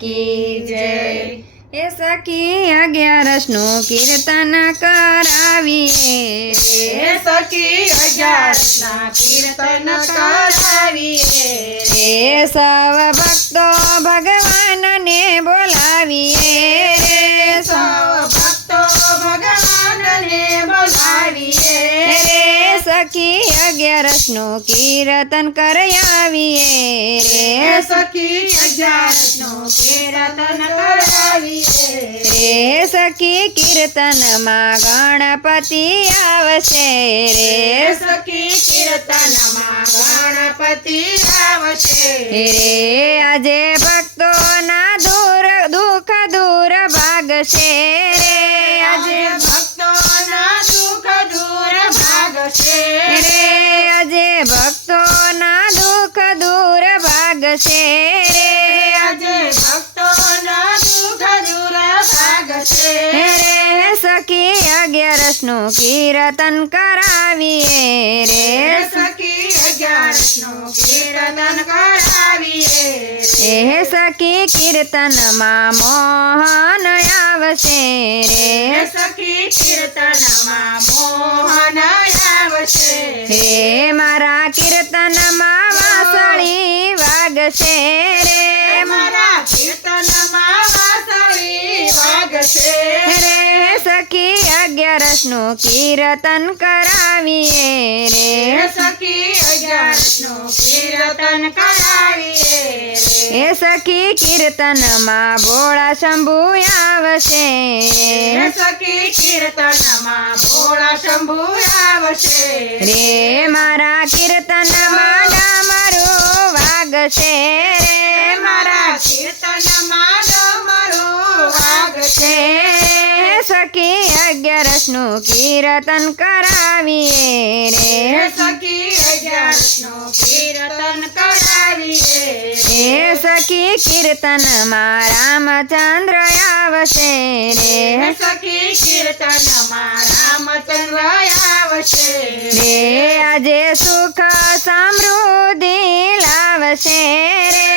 की जय। એ સખી 11નું કીર્તન કરાવીએ રે સખી 11ના કીર્તન કરાવીએ રે સૌ ભક્તો ભગવાનને બોલાવીએ રે સૌ ભક્તો ભગવાનને બોલાવીએ રે સખી 11નું કીર્તન કરાવીએ રે સખી 11નું કીર્તન કરાવીએ રે સખી કીર્તનમાં ગણપતિ આવશે રે સખી કીર્તનમાં ગણપતિ આવશે રે આજે ભક્તોના દુઃખ દૂર ભાગશે રે આજે ભક્તોના દુઃખ દૂર ભાગશે રે આજે ભક્તોના દુઃખ દૂર ભાગશે રે આજે ભક્તોના દુઃખ દૂર ભાગશે રે સખી 11નું કીર્તન કરાવીએ રે સખી 11નું કીર્તન કરાવીએ રે સખી કીર્તનમાં મોહન આવશે રે રે સખી કીર્તનમાં મોહન આવશે રે મારા કીર્તનમાં વાંસળી વાગશે રે મારા કીર્તનમાં વાંસળી વાગશે રે સખી 11નું કીર્તન કરાવીએ રે રે સખી 11નું કીર્તન કરાવીએ એ સખી કીર્તનમાં ભોળા શંભુ આવશે રે સખી કીર્તનમાં ભોળા શંભુ આવશે રે મારા કીર્તનમાં ડમરું વાગશે રે મારા કીર્તનમાં ડમરું વાગશે રે સખી 11નું કીર્તન કરાવીએ રે રે સખી 11નું કીર્તન કરાવીએ એ સખી કીર્તનમાં રામચંદ્ર આવશે રે રે સખી કીર્તનમાં રામચંદ્ર આવશે રે આજે સુખ સમૃદ્ધિ લાવશે રે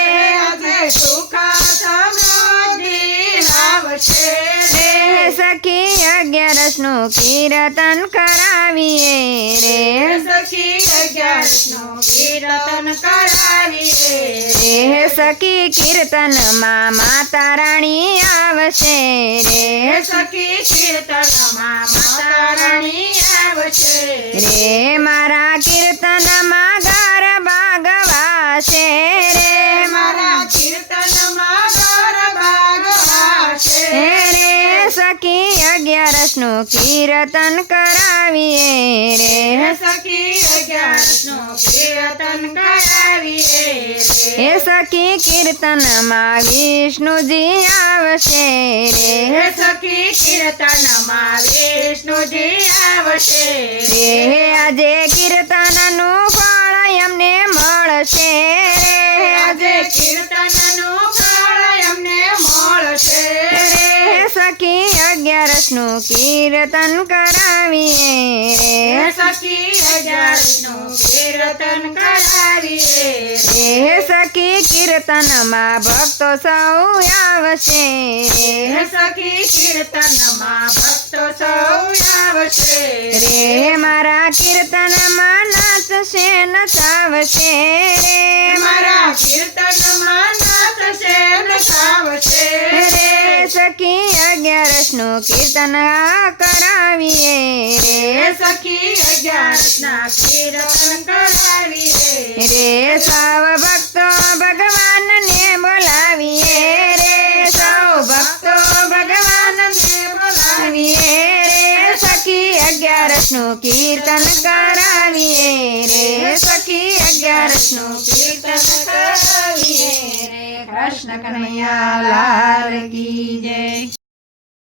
આજે સુખ સમૃદ્ધિ લાવશે રે સખી 11નું કીર્તન કરાવીએ રે રે સખી 11નું કીર્તન કરાવીએ રે સખી કીર્તનમાં માતા રાણી આવશે રે રે સખી કીર્તનમાં માતા રાણી આવશે રે મારા કીર્તનમાં ગરબા ગવાશે રે મારા કીર્તનમાં ગરબા ગવાશે રે સખી 11નું કીર્તન કરાવીએ રે રે સખી 11નું કીર્તન કરાવીએ એ સખી કીર્તનમાં વિષ્ણુજી આવશે રે રે સખી કીર્તનમાં વિષ્ણુજી આવશે રે આજે કીર્તનનું ફળ અમને મળશે રે આજે કીર્તનનું ફળ અમને મળશે રે સખી 11નું કીર્તન કરાવીએ રે રે સખી 11નું કીર્તન કરાવીએ રે સખી કીર્તનમાં ભક્તો સૌ આવશે રે રે સખી કીર્તનમાં ભક્તો સૌ આવશે રે મારા કીર્તનમાં નાચશે નચાવશે રે મારા કીર્તનમાં નાચશે નચાવશે રે સખી 11નું કીર્તન કરાવીએ રે રે સખી 11ના કીર્તન કરાવીએ રે સૌ ભક્તો ભગવાનને બોલાવીએ રે સૌ ભક્તો ભગવાનને બોલાવીએ રે સખી 11નું કીર્તન કરાવીએ રે સખી 11નું કીર્તન કરાવીએ રે કૃષ્ણ કનૈયા લાલ કી જય।